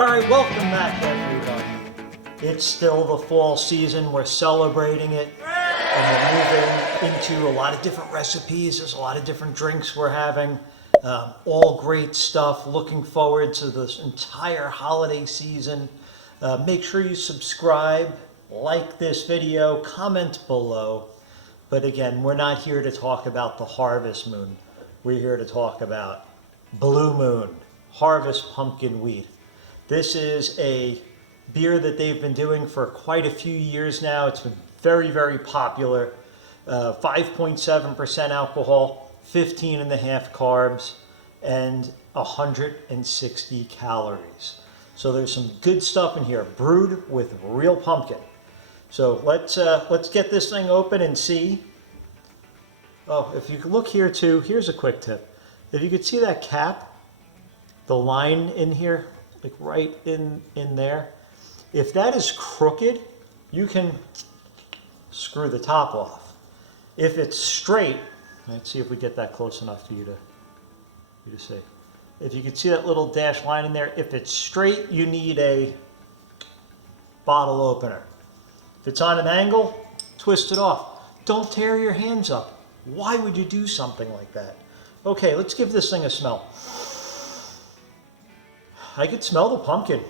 Alright, welcome back everyone. It's still the fall season, we're celebrating it, and we're moving into a lot of different recipes. There's a lot of different drinks we're having. All great stuff. Looking forward to this entire holiday season. Make sure you subscribe, like this video, comment below. But again, we're not here to talk about the harvest moon. We're here to talk about Blue Moon, Harvest Pumpkin Wheat. This is a beer that they've been doing for quite a few years now. It's been very, very popular. 5.7% alcohol, 15.5 carbs, and 160 calories. So there's some good stuff in here, brewed with real pumpkin. So let's get this thing open and see. Oh, if you could look here too, here's a quick tip. If you could see that cap, the line in here, like right in there, if that is crooked, you can screw the top off. If it's straight, let's see if we get that close enough for you to see. If you can see that little dash line in there, if it's straight, you need a bottle opener. If it's on an angle, twist it off. Don't tear your hands up. Why would you do something like that? Okay, let's give this thing a smell. I could smell the pumpkin,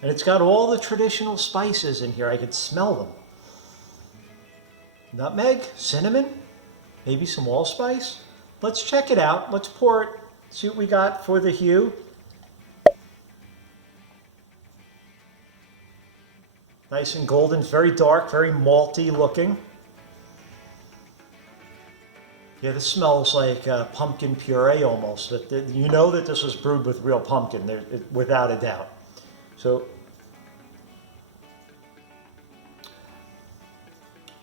and it's got all the traditional spices in here. I could smell them. Nutmeg, cinnamon, maybe some allspice. Let's check it out. Let's pour it, see what we got for the hue. Nice and golden, it's very dark, very malty looking. Yeah, this smells like pumpkin puree almost. You know that this was brewed with real pumpkin, without a doubt. So,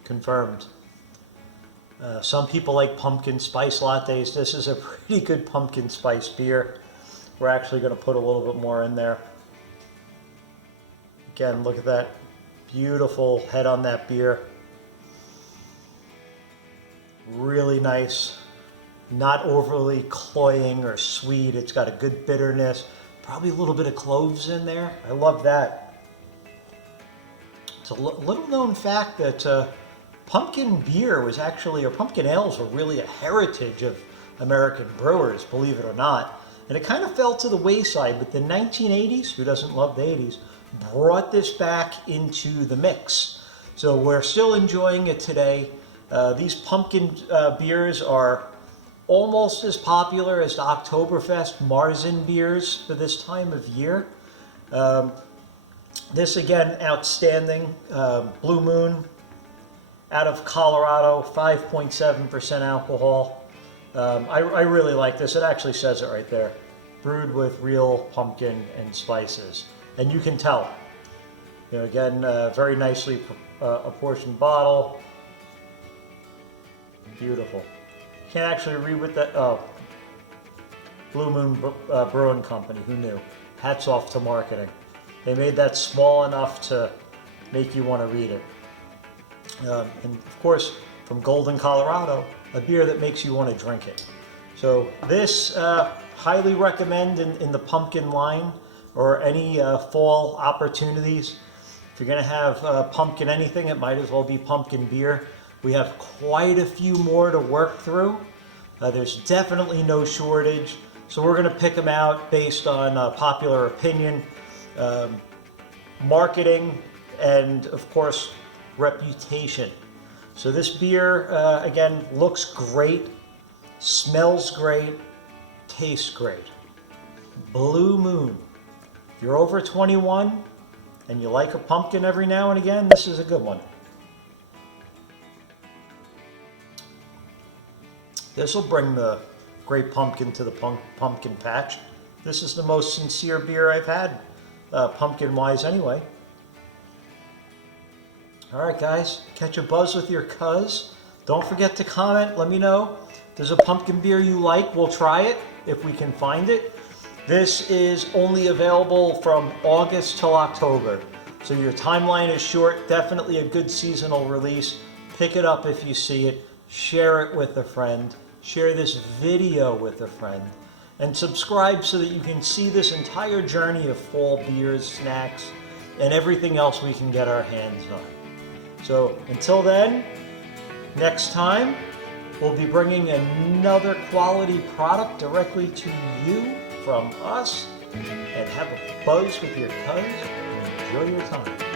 confirmed. Some people like pumpkin spice lattes. This is a pretty good pumpkin spice beer. We're actually going to put a little bit more in there. Again, look at that beautiful head on that beer. Really nice, not overly cloying or sweet. It's got a good bitterness, probably a little bit of cloves in there. I love that. It's a little known fact that pumpkin beer was actually, or pumpkin ales were really a heritage of American brewers, believe it or not. And it kind of fell to the wayside, but the 1980s, who doesn't love the 80s, brought this back into the mix. So we're still enjoying it today. These pumpkin beers are almost as popular as the Oktoberfest Marzen beers for this time of year. This again, outstanding. Blue Moon out of Colorado, 5.7% alcohol. I really like this. It actually says it right there. Brewed with real pumpkin and spices. And you can tell. You know, again, very nicely apportioned bottle. Beautiful. Can't actually read what that, oh. Blue Moon Brewing Company, who knew? Hats off to marketing. They made that small enough to make you want to read it. And of course, from Golden, Colorado, a beer that makes you want to drink it. So this, highly recommend in the pumpkin line or any fall opportunities. If you're going to have pumpkin anything, it might as well be pumpkin beer. We have quite a few more to work through. There's definitely no shortage. So we're going to pick them out based on popular opinion, marketing, and of course, reputation. So this beer, again, looks great, smells great, tastes great. Blue Moon. If you're over 21 and you like a pumpkin every now and again, this is a good one. This will bring the great pumpkin to the pumpkin patch. This is the most sincere beer I've had, pumpkin-wise anyway. All right, guys, catch a buzz with your cuz. Don't forget to comment. Let me know. If there's a pumpkin beer you like, we'll try it if we can find it. This is only available from August till October. So your timeline is short. Definitely a good seasonal release. Pick it up if you see it. Share it with a friend. Share this video with a friend. and subscribe so that you can see this entire journey of fall beers, snacks, and everything else we can get our hands on. So until then, next time, we'll be bringing another quality product directly to you from us, and have a buzz with your cuz and enjoy your time.